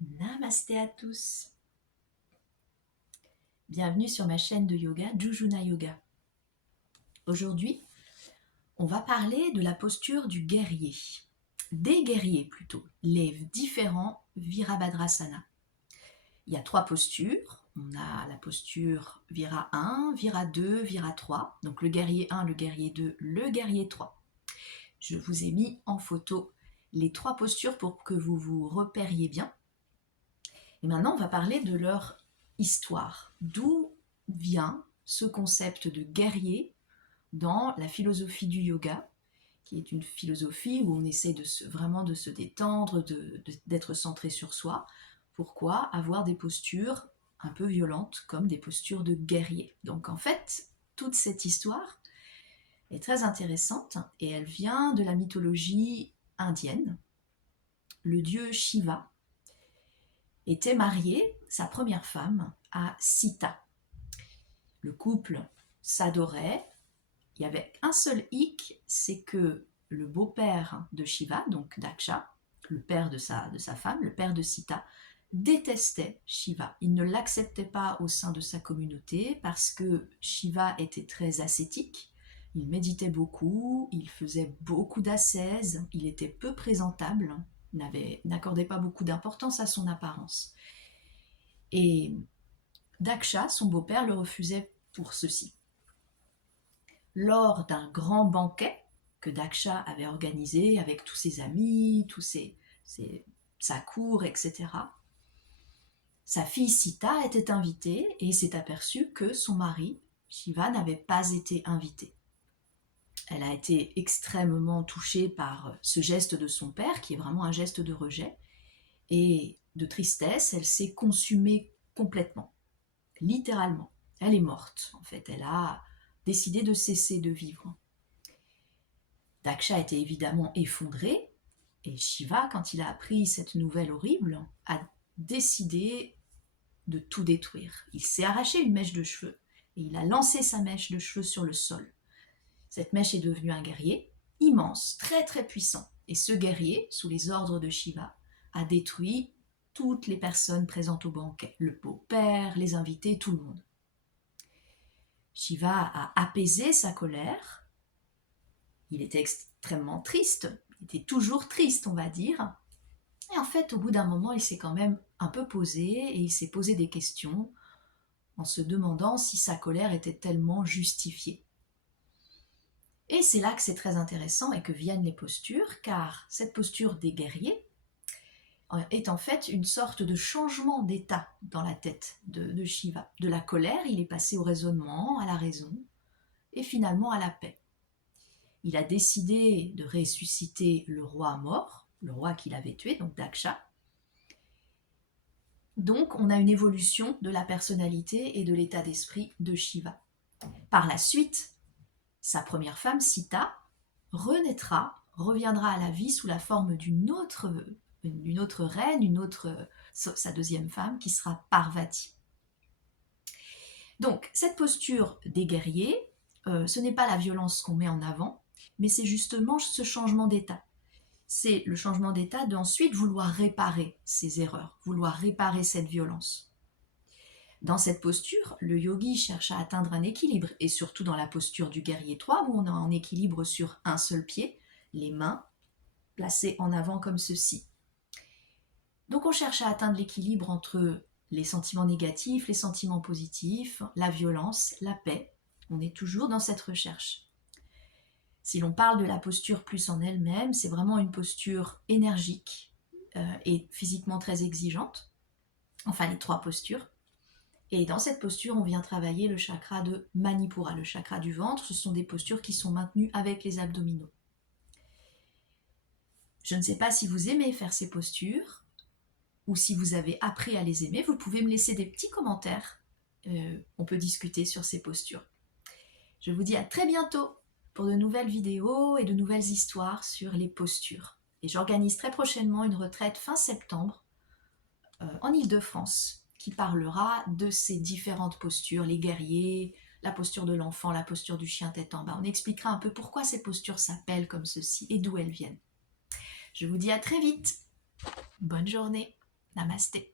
Namasté à tous. Bienvenue sur ma chaîne de yoga, Jujuna Yoga. Aujourd'hui, on va parler de la posture du guerrier. Des guerriers plutôt, les différents Virabhadrasana. Il y a 3 postures. On a la posture Vira 1, Vira 2, Vira 3. Donc le guerrier 1, le guerrier 2, le guerrier 3. Je vous ai mis en photo les 3 postures pour que vous vous repériez bien. Et maintenant, on va parler de leur histoire. D'où vient ce concept de guerrier dans la philosophie du yoga, qui est une philosophie où on essaie vraiment de se détendre, d'être centré sur soi. Pourquoi avoir des postures un peu violentes comme des postures de guerrier? Donc en fait, toute cette histoire est très intéressante et elle vient de la mythologie indienne. Le dieu Shiva était marié, sa première femme, à Sita. Le couple s'adorait. Il y avait un seul hic, c'est que le beau-père de Shiva, donc Daksha, le père de sa femme, le père de Sita, détestait Shiva. Il ne l'acceptait pas au sein de sa communauté parce que Shiva était très ascétique. Il méditait beaucoup, il faisait beaucoup d'ascèses, il était peu présentable, n'accordait pas beaucoup d'importance à son apparence. Et Daksha, son beau-père, le refusait pour ceci. Lors d'un grand banquet que Daksha avait organisé avec tous ses amis, sa cour, etc., sa fille Sita était invitée et s'est aperçue que son mari, Shiva, n'avait pas été invité. Elle a été extrêmement touchée par ce geste de son père, qui est vraiment un geste de rejet, et de tristesse, elle s'est consumée complètement, littéralement. Elle est morte, en fait. Elle a décidé de cesser de vivre. Daksha était évidemment effondré, et Shiva, quand il a appris cette nouvelle horrible, a décidé de tout détruire. Il s'est arraché une mèche de cheveux, et il a lancé sa mèche de cheveux sur le sol. Cette mèche est devenue un guerrier immense, très très puissant. Et ce guerrier, sous les ordres de Shiva, a détruit toutes les personnes présentes au banquet, le beau-père, les invités, tout le monde. Shiva a apaisé sa colère. Il était extrêmement triste, il était toujours triste, on va dire. Et en fait, au bout d'un moment, il s'est quand même un peu posé et il s'est posé des questions en se demandant si sa colère était tellement justifiée. Et c'est là que c'est très intéressant et que viennent les postures, car cette posture des guerriers est en fait une sorte de changement d'état dans la tête de Shiva. De la colère, il est passé au raisonnement, à la raison, et finalement à la paix. Il a décidé de ressusciter le roi mort, le roi qu'il avait tué, donc Daksha. Donc on a une évolution de la personnalité et de l'état d'esprit de Shiva. Par la suite, sa première femme, Sita, renaîtra, reviendra à la vie sous la forme d'une autre reine, sa deuxième femme, qui sera Parvati. Donc, cette posture des guerriers, ce n'est pas la violence qu'on met en avant, mais c'est justement ce changement d'état. C'est le changement d'état d'ensuite vouloir réparer ces erreurs, vouloir réparer cette violence. Dans cette posture, le yogi cherche à atteindre un équilibre, et surtout dans la posture du guerrier 3, où on est en équilibre sur un seul pied, les mains placées en avant comme ceci. Donc on cherche à atteindre l'équilibre entre les sentiments négatifs, les sentiments positifs, la violence, la paix. On est toujours dans cette recherche. Si l'on parle de la posture plus en elle-même, c'est vraiment une posture énergique et physiquement très exigeante. Enfin, les 3 postures. Et dans cette posture, on vient travailler le chakra de Manipura, le chakra du ventre. Ce sont des postures qui sont maintenues avec les abdominaux. Je ne sais pas si vous aimez faire ces postures ou si vous avez appris à les aimer. Vous pouvez me laisser des petits commentaires. On peut discuter sur ces postures. Je vous dis à très bientôt pour de nouvelles vidéos et de nouvelles histoires sur les postures. Et j'organise très prochainement une retraite fin septembre en Île-de-France qui parlera de ces différentes postures, les guerriers, la posture de l'enfant, la posture du chien tête en bas. On expliquera un peu pourquoi ces postures s'appellent comme ceci et d'où elles viennent. Je vous dis à très vite. Bonne journée. Namasté.